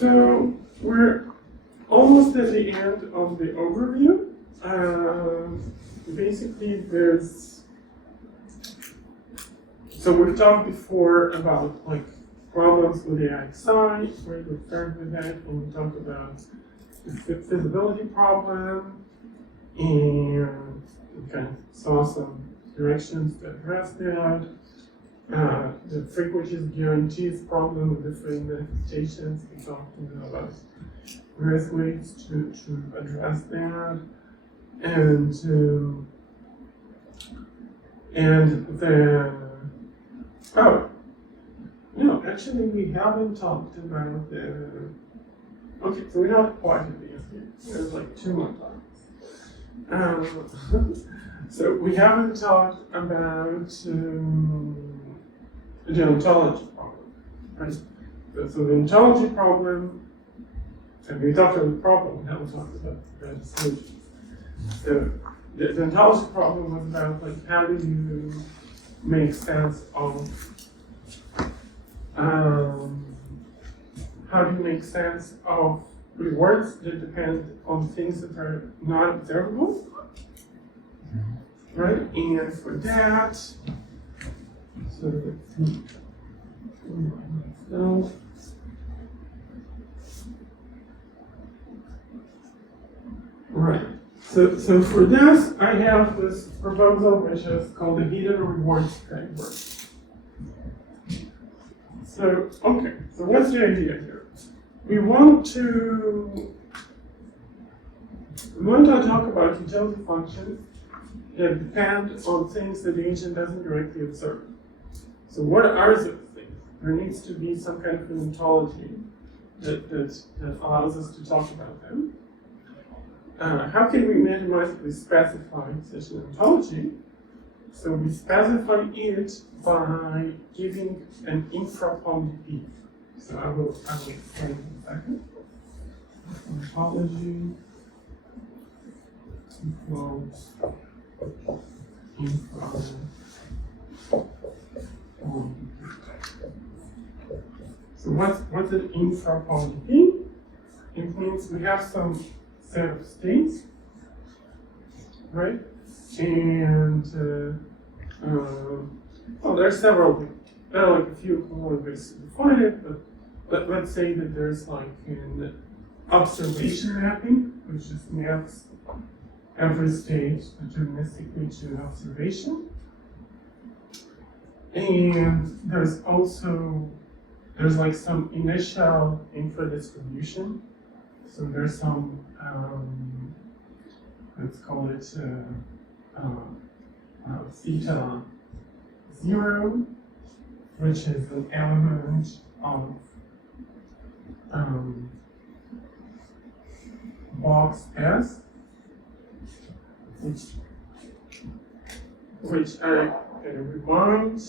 So we're almost at the end of the overview. Basically, so we've talked before about like problems with the AXI, where we started with that, and we talked about the feasibility problem, and we kind of saw some directions to address that. The frequencies guarantees problem with different manifestations. We talked about various ways to address that, and then no, actually we haven't talked about the. Okay, so we're not quite at the end here. There's like 2 more times. So we haven't talked about the ontology problem, right? So the ontology problem, and we talked about the problem, we haven't talked about the solutions. So the ontology problem was about like how do you make sense of rewards that depend on things that are not observable, right? And for that, so let's see. So, right. So for this, I have this proposal which is called the hidden rewards framework. So, okay, so what's the idea here? We want to talk about utility functions that depend on things that the agent doesn't directly observe. So what are those things? There needs to be some kind of an ontology that allows us to talk about them. How can we mathematically specify such an ontology? So we specify it by giving an infra upon dp. So I will explain in a second. Ontology equals infra upon dp. So what's an infra upon dp? It means we have some set of states, right? And well, there are like a few equivalent ways to define it, but let's say that there's like an observation mapping, which just maps every state deterministically to an observation. And there's like some initial infra distribution. So there's some, let's call it theta 0, which is an element of box S, which I remind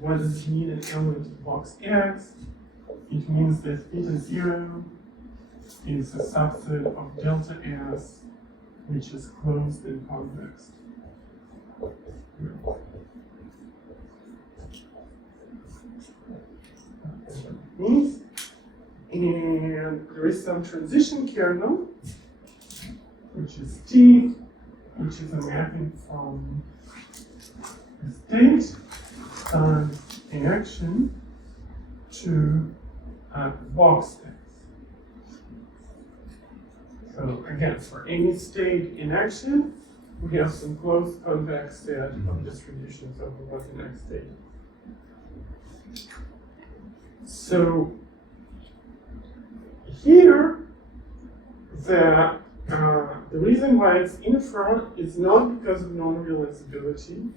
what does it mean an element of box X? It means that theta 0 is a subset of delta S, which is closed in convex. Means, and there is some transition kernel, which is T, which is a mapping from a state times an action to a box X. So again, for any state in action, we have some closed convex set of distributions over what the next state is. So here, the reason why it's infra is not because of non-realizability.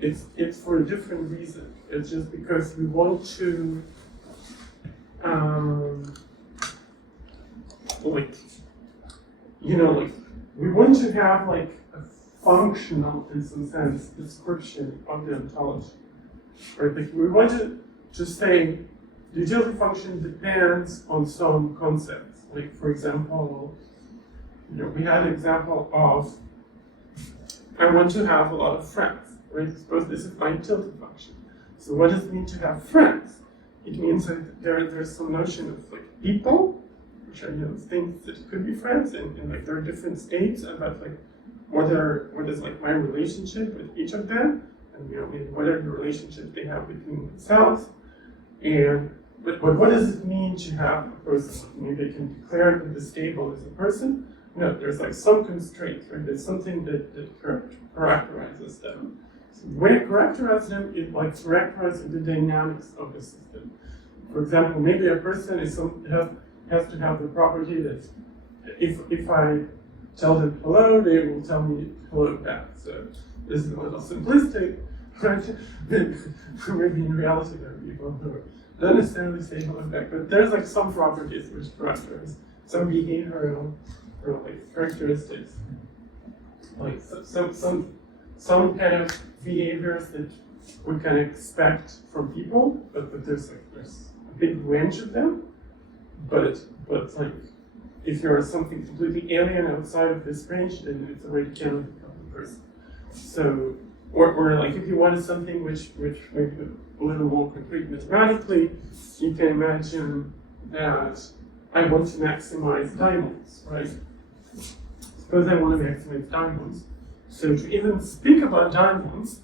It's for a different reason. It's just because we want to we want to have like a functional, in some sense, description of the ontology. Right? Like we want to say the utility function depends on some concepts. Like for example, we had an example of I want to have a lot of friends. Right? Suppose this is my utility function. So what does it mean to have friends? It means means that there's some notion of like people, which are things that could be friends, and like there are different states about like what is like my relationship with each of them, and maybe what are the relationships they have between themselves, and but what does it mean to have a person? Maybe I can declare that this table is a person. No, there's like some constraints, right? There's something that characterizes them. So the way I characterize them is like characterizing the dynamics of the system. For example, maybe a person has to have the property that if I tell them hello, they will tell me hello back. So this is a little simplistic, right? Maybe in reality there are people who don't necessarily say hello back, but there's like some properties which characterize some behavioral or like characteristics, like some kind of behaviors that we can expect from people, but there's a big range of them. But like if you're something completely alien outside of this range, then it's already cannot become a person. So or like if you wanted something which maybe a little more concrete mathematically, you can imagine that I want to maximize diamonds, right? Suppose I want to maximize diamonds. So to even speak about diamonds,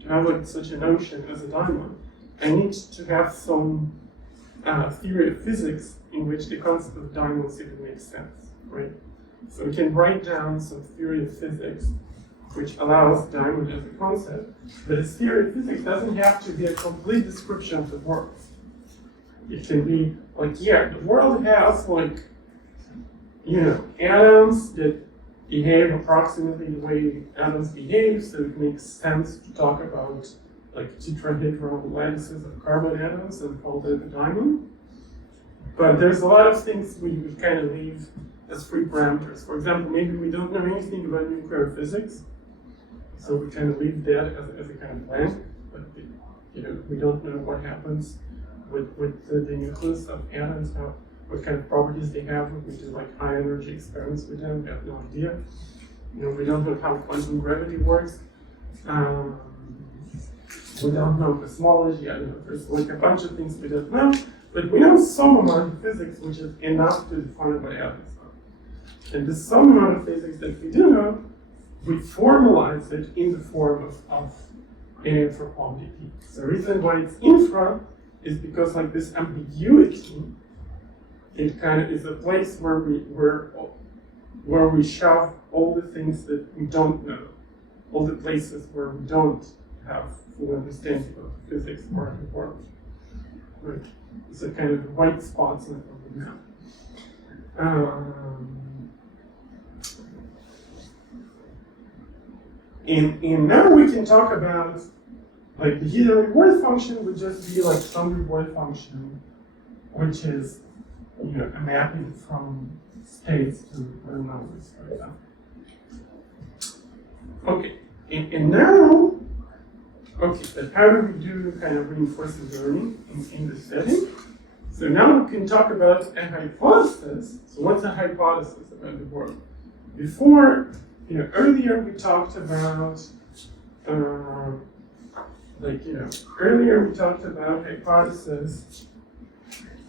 to have like such a notion as a diamond, I need to have some theory of physics in which the concept of diamonds even makes sense, right? So we can write down some theory of physics which allows diamond as a concept, but this theory of physics doesn't have to be a complete description of the world. It can be like, yeah, the world has like, atoms that behave approximately the way atoms behave, so it makes sense to talk about like tetrahedral lattices of carbon atoms and call it a diamond. But there's a lot of things we kind of leave as free parameters. For example, maybe we don't know anything about nuclear physics, so we kind of leave that as a kind of blank. But we don't know what happens with the nucleus of atoms, what kind of properties they have. We do like high energy experiments with them. We have no idea. We don't know how quantum gravity works. We don't know cosmology. I don't know. There's like a bunch of things we don't know, but we know some amount of physics, which is enough to define what atoms are. And the some amount of physics that we do know, we formalize it in the form of an infra-quantity. So the reason why it's infra is because like this ambiguity, it kind of is a place where we shove all the things that we don't know, all the places where we don't have full understanding of physics or the world. Right? It's a kind of white spots in the map. And now we can talk about like the hidden reward function would just be like some reward function, which is a mapping from states to numbers, for example. Okay, and now, but how do we do kind of reinforcement learning in this setting? So now we can talk about a hypothesis. So what's a hypothesis about the world? Before, earlier we talked about, hypothesis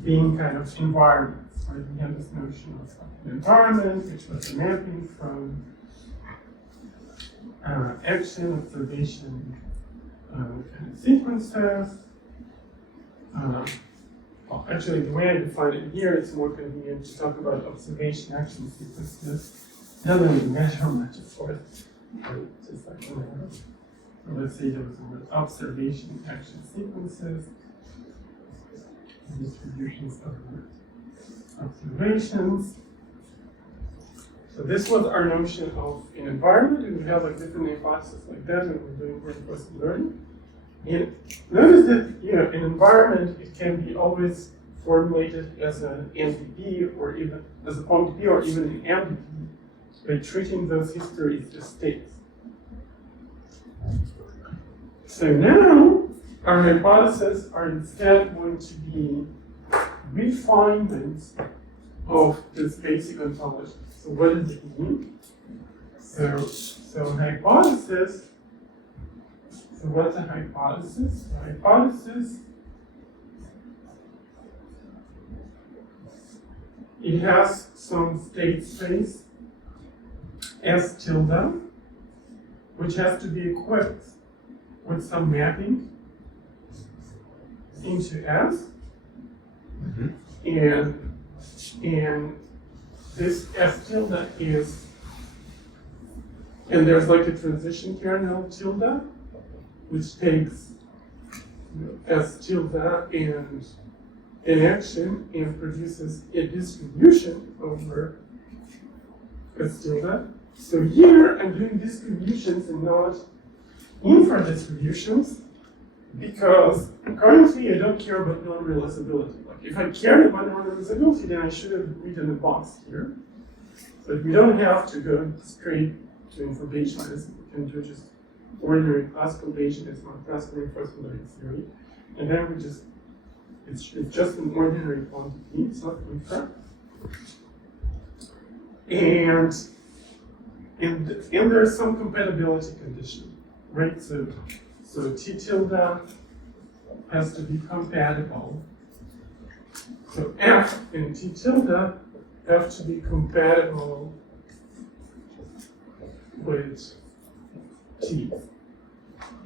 being kind of environments, right? We have this notion of an environment, which was a mapping from action, observation, kind of sequences. Well, actually, the way I define it here, it's more convenient to talk about observation action sequences. It doesn't really measure much, of course. Just like whatever. So let's say there was a word observation action sequences. Distributions of observations. So this was our notion of an environment, and we have like different hypotheses like that, and we're doing reinforcement learning. And notice that an environment, it can be always formulated as an NDP or even as a POMDP or even an MDP by treating those histories as states. So now our hypotheses are instead going to be refinements of this basic ontology. So what does it mean? So hypothesis. So what's a hypothesis? A hypothesis it has some state space S tilde, which has to be equipped with some mapping into S, and this S tilde is, and there's like a transition kernel tilde, which takes S tilde and an action and produces a distribution over S tilde. So here I'm doing distributions and not infra-distributions, because currently I don't care about non-realizability. Like if I cared about non-realizability, then I should have written a box here. But we don't have to go straight to informationalism. We can do just ordinary classical Bayesianism or classical reinforcement theory. And then we just, it's just an ordinary quantity, it's not infra. And there's some compatibility condition, right? So T tilde has to be compatible. So F and T tilde have to be compatible with T.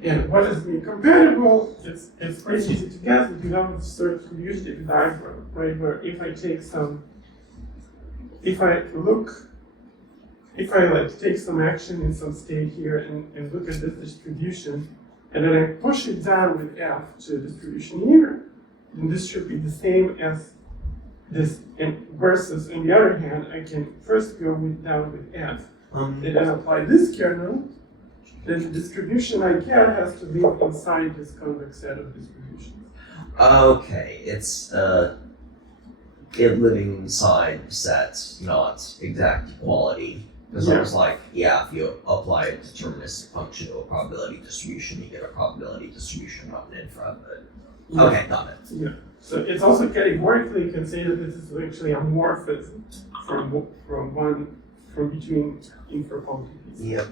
And what does mean compatible? It's pretty easy to guess, but you have a sort of usually diagram, right? Where if I take some take some action in some state here and look at this distribution, and then I push it down with F to a distribution here, then this should be the same as this, and versus, on the other hand, I can first go down with F, and then apply this kernel, then the distribution I get has to live inside this convex set of distributions. Okay, it's it living inside sets, not exact equality. Because I was like, yeah, if you apply a deterministic function to a probability distribution, you get a probability distribution, not an infra, but okay, got it. Yeah. So it's also categorically, you can say that this is actually a morphism from between infra quantities. Yep.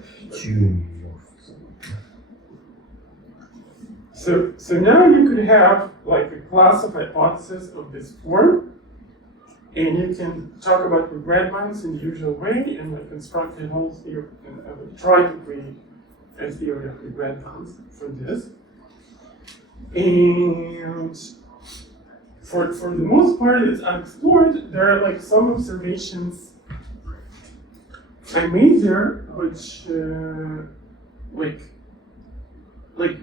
So now you could have like a class of hypotheses of this form, and you can talk about regret bounds in the usual way, and like construct a whole theory, and I would try to create a theory of regret bounds for this. And for the most part, it's unexplored. There are like some observations I made there, which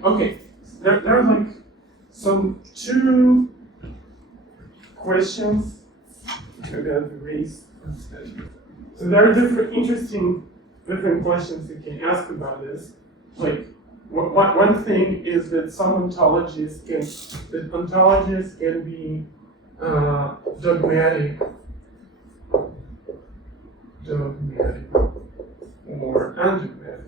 okay, there are like some two questions. Maybe I'll erase instead. So there are different questions you can ask about this. Like one thing is that some ontologies can be dogmatic or undogmatic.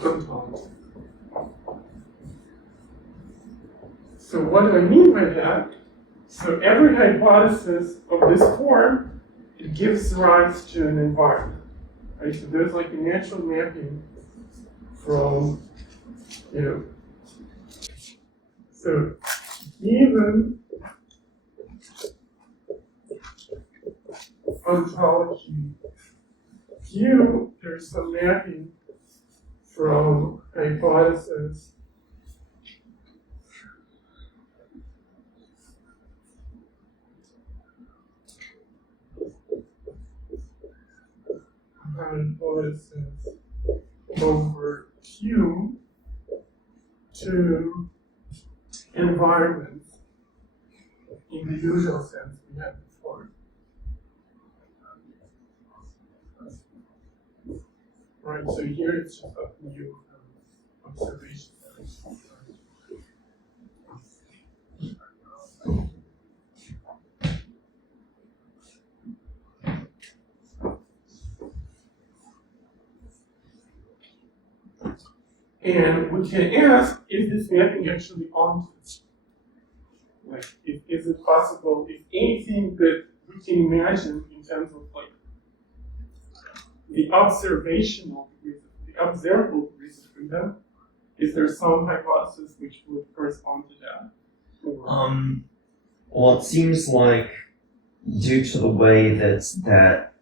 Ontology. So what do I mean by that? So every hypothesis of this form, it gives rise to an environment, right? So there's like a natural mapping from, so even ontology Q, there's some mapping from hypothesis over Q to environments in the usual sense we had before. Right, so here it's just a new observation. And we can ask, is this mapping actually onto? Like, is it possible, if anything that we can imagine in terms of like the observable degrees of freedom Is there some hypothesis which would correspond to that? Well, it seems like due to the way that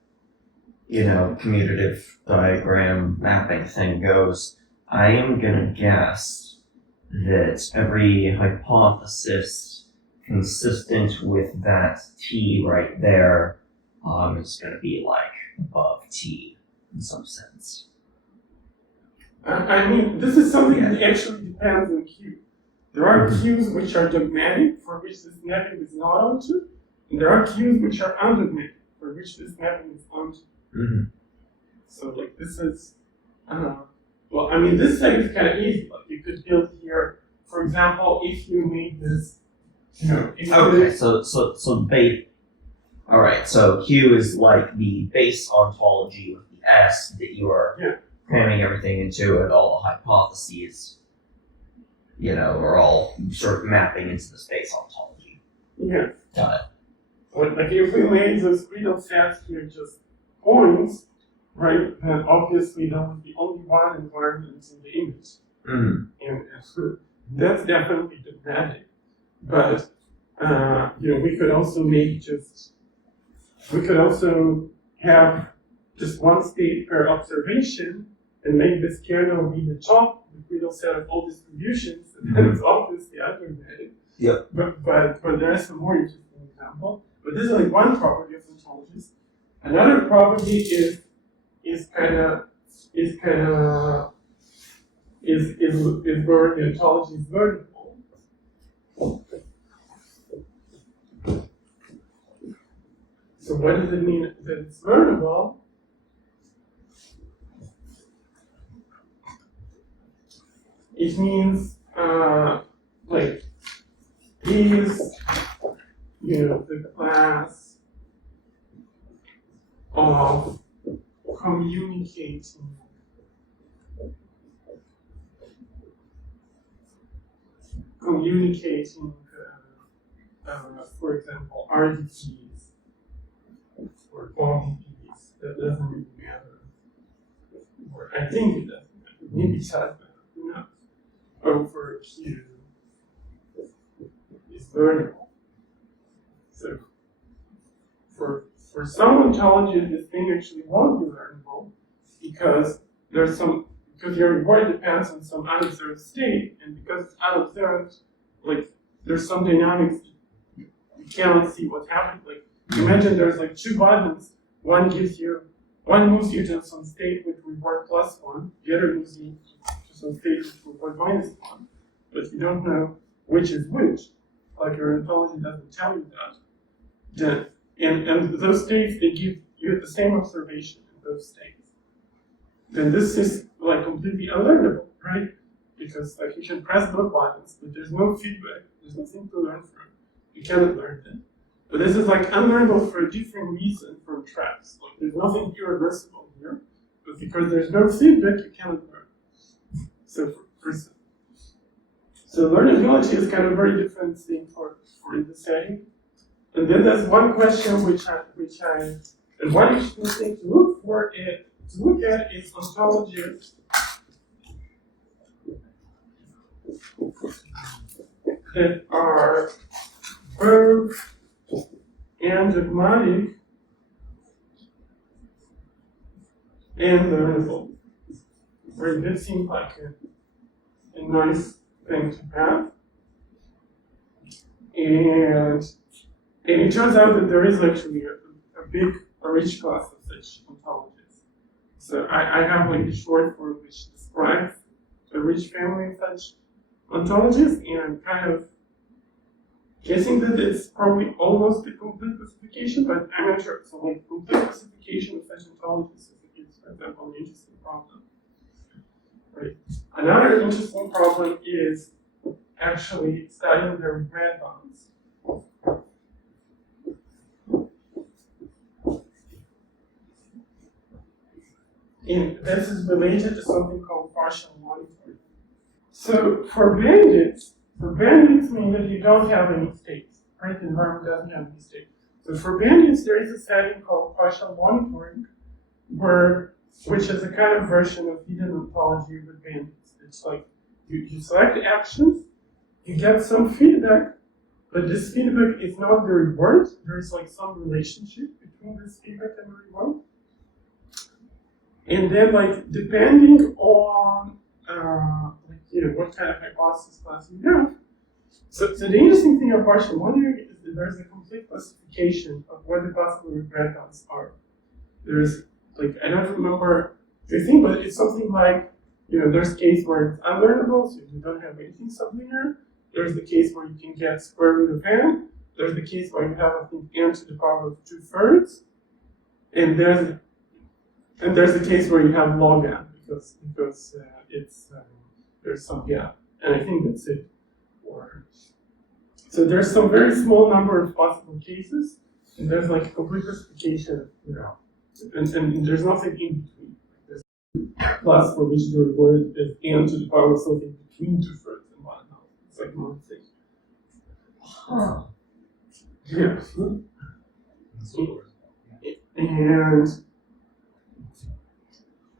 commutative diagram mapping thing goes, I am gonna guess that every hypothesis consistent with that T right there is gonna be like above T in some sense. I mean, this is something that actually depends on Q. There are Qs which are dogmatic, for which this mapping is not onto, and there are Qs which are undogmatic, for which this mapping is onto. Mm-hmm. So, like, this is, well, I mean, this thing is kind of easy. Like, you could build here, for example, if you made this, Okay, so base. All right, so Q is like the base ontology with the S that you are cramming everything into, and all the hypotheses, are all sort of mapping into the space ontology. Yeah. Got it. But, like, if we made those Friedel sets here just points, right, then obviously there would be only one environment in the image. Mm. And that's definitely dogmatic. But, we could also have just one state per observation and make this kernel be the top, the Friedel set of all distributions, and then it's obviously undogmatic. Yep. But there are some more interesting examples. But this is like one property of ontologies. Another property is where the ontology is learnable. So what does it mean that it's learnable? It means is the class of communicating for example, RDPs or ODPs. That doesn't really matter. Or I think it doesn't matter. Maybe it does matter. Who knows? Over Q is learnable. So for some ontologies, this thing actually won't be learnable because your reward depends on some unobserved state, and because it's unobserved, like there's some dynamics you cannot see what's happening. Like imagine there's like two buttons. One moves you to some state with reward +1, the other moves you to some state with reward -1. But you don't know which is which. Like your ontology doesn't tell you that. And those states, they give you the same observation in those states. Then this is like completely unlearnable, right? Because like you can press both buttons, but there's no feedback, there's nothing to learn from. You cannot learn it. But this is like unlearnable for a different reason from traps. Like there's nothing irreversible here, but because there's no feedback, you cannot learn. So learnability is kind of a very different thing for in the setting. And then there's one question and one interesting thing to look at is ontologies that are both undogmatic and learnable. Right, that seems like a nice thing to have. And it turns out that there is actually a rich class of such ontologies. So I have like a short form which describes a rich family of such ontologies, and I'm kind of guessing that it's probably almost a complete classification, but I'm not sure. So like complete classification of such ontologies is, for example, an interesting problem. Right. Another interesting problem is actually studying their regret bounds. And this is related to something called partial monitoring. So for bandits mean that you don't have any states, right? The environment doesn't have any states. So for bandits, there is a setting called partial monitoring, which is a kind of version of hidden ontology with bandits. It's like you select actions, you get some feedback, but this feedback is not the reward. There is like some relationship between this feedback and the reward. And then like depending on what kind of hypothesis class you have. So the interesting thing about partial wondering is that there's a complete classification of what the possible regret paths are. There's like, I don't remember the thing, but it's something like, there's a case where it's unlearnable, so you don't have anything sublinear. There's the case where you can get square root of n. There's the case where you have, I think, n to the power of 2/3. And there's the case where you have log n, because it's there's some gap. And I think that's it. So there's some very small number of possible cases, and there's like a complete classification, and there's nothing in between. There's a class for which the reward is n to the power of something between 2/3 and 1/2. It's like one thing. Huh. Yeah. And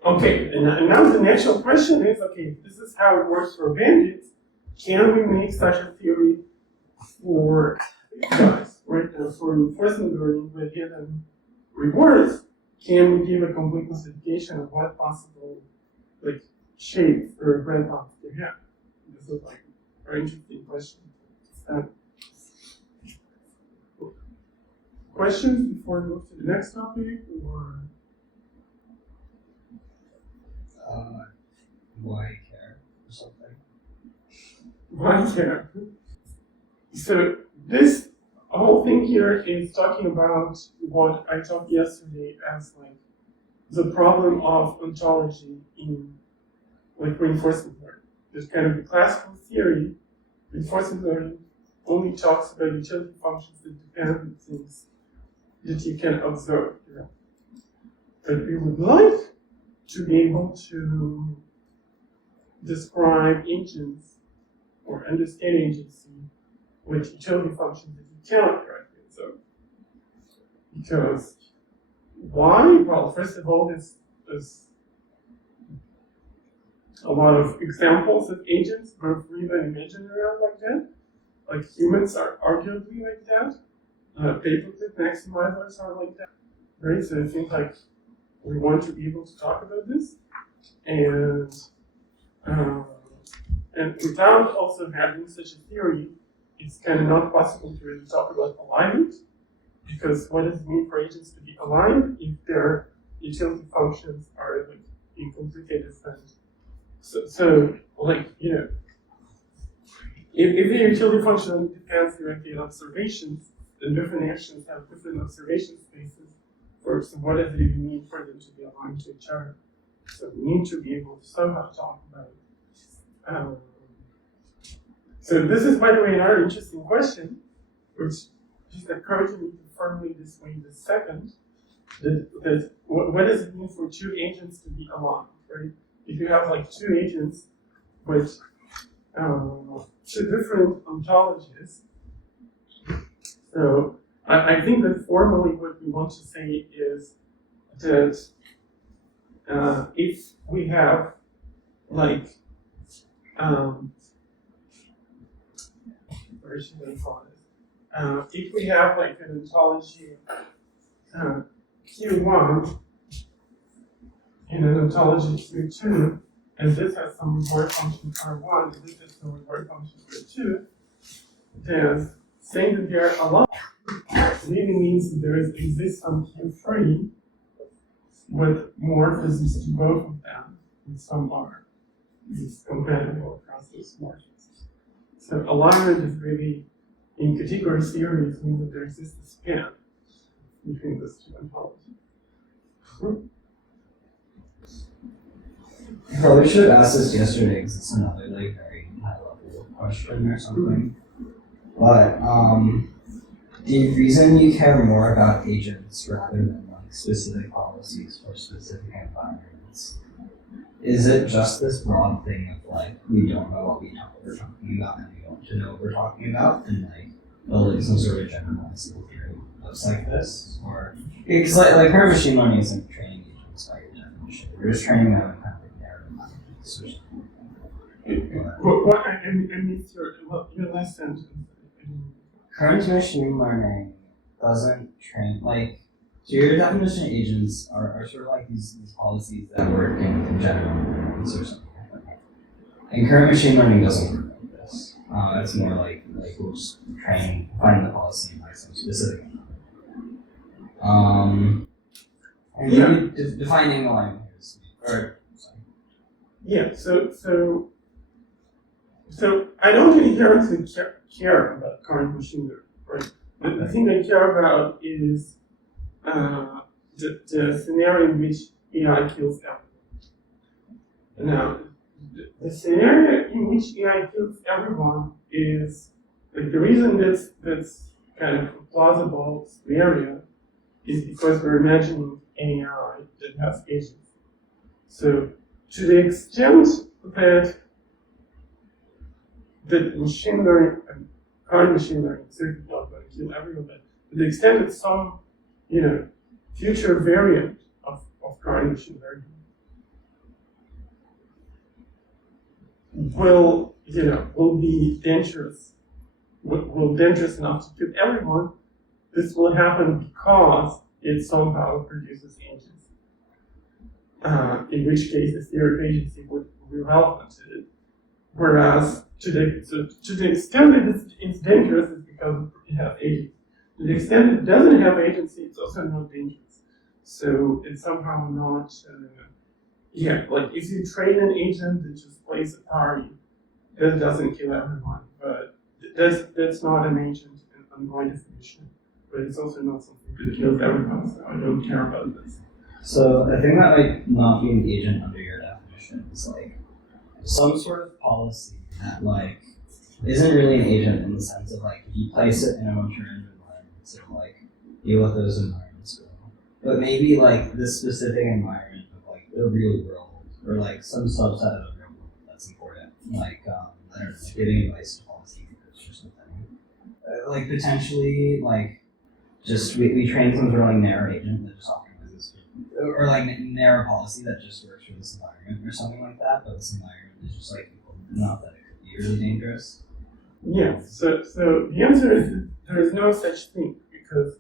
okay, and now the natural question is, okay, this is how it works for bandits. Can we make such a theory for guys, right? And for reinforcement learning with hidden rewards, can we give a complete classification of what possible like shapes or red dots they have? This is like a very interesting question. Questions before we move to the next topic, or why care or something? why care? So this whole thing here is talking about what I talked yesterday as like the problem of ontology in like reinforcement learning. There's kind of the classical theory, reinforcement learning only talks about utility functions that depend on things that you can observe. But we would like to be able to describe agents or understand agency with utility functions that you cannot directly observe. Because why? Well, first of all, there's a lot of examples of agents, both real and imaginary, are like that. Like humans are arguably like that. Paperclip maximizers are like that, right? So I think like we want to be able to talk about this, and without also having such a theory, it's kind of not possible to really talk about alignment, because what does it mean for agents to be aligned if their utility functions are like in completely different? So like if the utility function depends directly on observations, then different actions have different observation spaces. So what does it even mean for them to be aligned to each other? So we need to be able to somehow talk about it. So this is, by the way, another interesting question, which just occurred to me firmly this way this second. That what does it mean for two agents to be aligned, right? If you have like two agents with two different ontologies, so I think that formally what we want to say is that if we have like where should I call it? If we have like an ontology Q1 and an ontology Q2, and this has some reward function R1, and this has some reward function R2, then saying that they are aligned really means that there exists some Q3 with morphisms to both of them, and some are compatible across those morphisms. So alignment is really, in category theories, means that there exists a span between those two ontologies. I probably should have asked this yesterday because it's another like very high level question or something. But the reason you care more about agents rather than like specific policies for specific environments, is it just this broad thing of like we don't know what we're talking about and we want to know what we're talking about and like building some sort of generalized theory looks like this? Or because like pure machine learning isn't training agents by your definition. You're just training them in kind of like narrow environments or something. What I missed your last sentence. Current machine learning doesn't train, like, so your definition of agents are sort of like these policies that work in general or something like that. And current machine learning doesn't work like this. It's more like we'll just find the policy and like some specific. And Yeah. Defining alignment is, or sorry. Yeah, so I don't inherently care about current machine learning, right? The thing I care about is the scenario in which AI kills everyone. Now, the scenario in which AI kills everyone is, like, the reason that's kind of a plausible scenario is because we're imagining an AI that has agency. So, to the extent that machine learning, current machine learning, is certainly not going to kill everyone, but to the extent that some, future variant of current machine learning will be dangerous, dangerous enough to kill everyone, this will happen because it somehow produces agency. In which case the theory of agency would be relevant to it. Whereas to the extent that it's dangerous is because it has agency. To the extent it doesn't have agency, it's also not dangerous. So it's somehow not, like if you train an agent that just plays Atari, that doesn't kill everyone, but that's not an agent in my definition. But it's also not something that kills everyone, so I don't care about this. So I think that might not be an agent under your definition. It's like some sort of policy that like isn't really an agent in the sense of like if you place it in a bunch of random environments, it'll like deal with those environments well. But maybe like this specific environment of like the real world or like some subset of the real world that's important. Like I don't know, giving advice to policymakers or something. Like potentially like just we train some sort of like narrow agent that just optimizes or like narrow policy that just works for this environment or something like that, but this environment is just like enough that it could be really dangerous. Yeah, so the answer is that there is no such thing because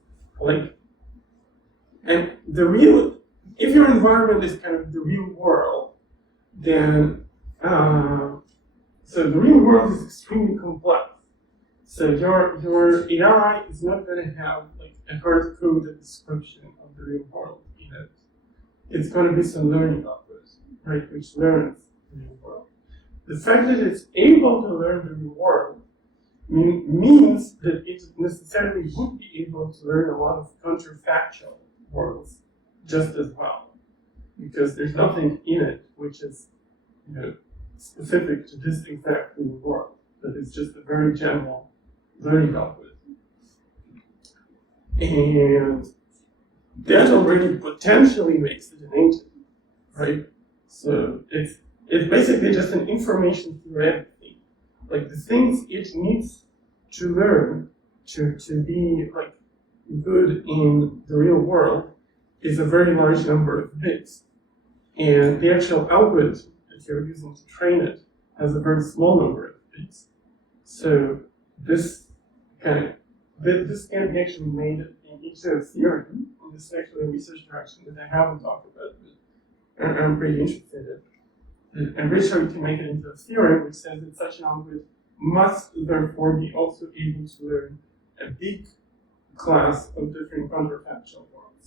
if your environment is kind of the real world, then so the real world is extremely complex. So your AI is not going to have like a hard-coded description of the real world in it. It's going to be some learning output, right, which learns the real world. The fact that it's able to learn the real world means that it necessarily would be able to learn a lot of counterfactual worlds just as well, because there's nothing in it which is specific to this exact real world, but it's just a very general learning output. And that already potentially makes it an agent, right? So it's basically just an information theoretic thing. Like the things it needs to learn to be like good in the real world is a very large number of bits. And the actual output that you're using to train it has a very small number of bits. So this can be actually made in each theorem. And this is actually a research direction that I haven't talked about, but I'm pretty interested in. I'm pretty sure you can make it into a theorem which says that such an output must therefore be also able to learn a big class of different counterfactual worlds.